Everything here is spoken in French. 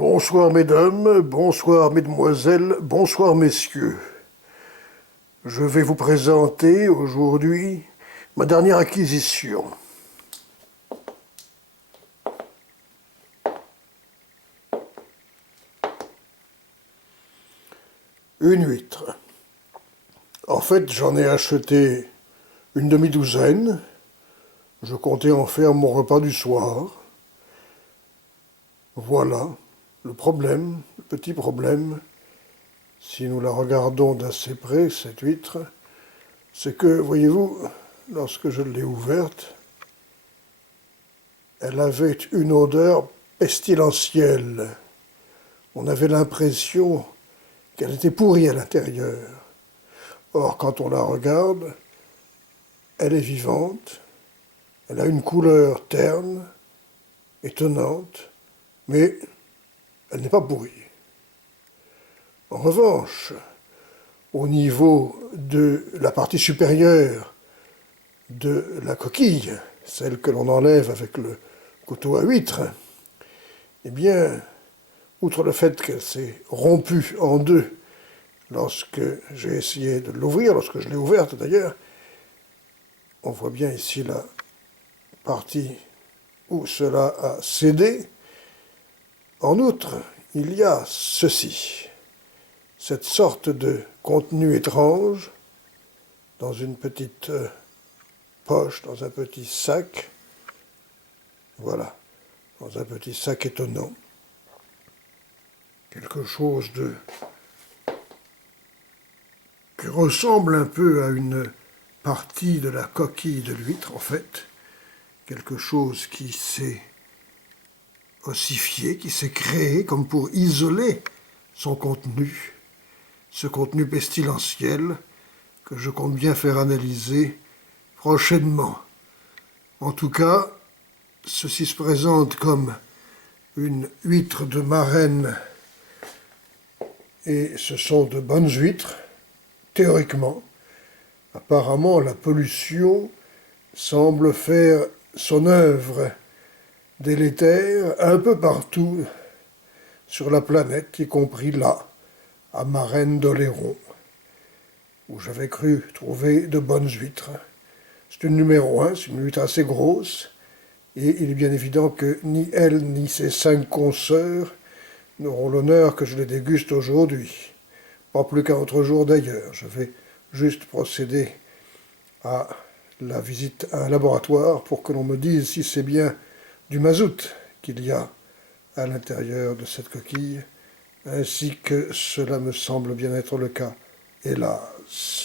Bonsoir mesdames, bonsoir mesdemoiselles, bonsoir messieurs. Je vais vous présenter aujourd'hui ma dernière acquisition. Une huître. En fait, j'en ai acheté une demi-douzaine. Je comptais en faire mon repas du soir. Voilà le problème, le petit problème, si nous la regardons d'assez près, cette huître, c'est que, voyez-vous, lorsque je l'ai ouverte, elle avait une odeur pestilentielle. On avait l'impression qu'elle était pourrie à l'intérieur. Or, quand on la regarde, elle est vivante, elle a une couleur terne, étonnante, mais elle n'est pas pourrie. En revanche, au niveau de la partie supérieure de la coquille, celle que l'on enlève avec le couteau à huître, eh bien, outre le fait qu'elle s'est rompue en deux lorsque j'ai essayé de l'ouvrir, lorsque je l'ai ouverte d'ailleurs, on voit bien ici la partie où cela a cédé. En outre, il y a ceci, cette sorte de contenu étrange dans une petite poche, dans un petit sac, voilà, dans un petit sac étonnant, quelque chose de qui ressemble un peu à une partie de la coquille de l'huître, en fait, quelque chose qui s'est ossifié, qui s'est créé comme pour isoler son contenu, ce contenu pestilentiel que je compte bien faire analyser prochainement. En tout cas, ceci se présente comme une huître de marraine et ce sont de bonnes huîtres, théoriquement. Apparemment, la pollution semble faire son œuvre délétère un peu partout sur la planète, y compris là, à Marraine d'Oléron, où j'avais cru trouver de bonnes huîtres. C'est une numéro 1, c'est une huître assez grosse, et il est bien évident que ni elle ni ses 5 consoeurs n'auront l'honneur que je les déguste aujourd'hui. Pas plus qu'un autre jour d'ailleurs. Je vais juste procéder à la visite à un laboratoire pour que l'on me dise si c'est bien du mazout qu'il y a à l'intérieur de cette coquille, ainsi que cela me semble bien être le cas, hélas.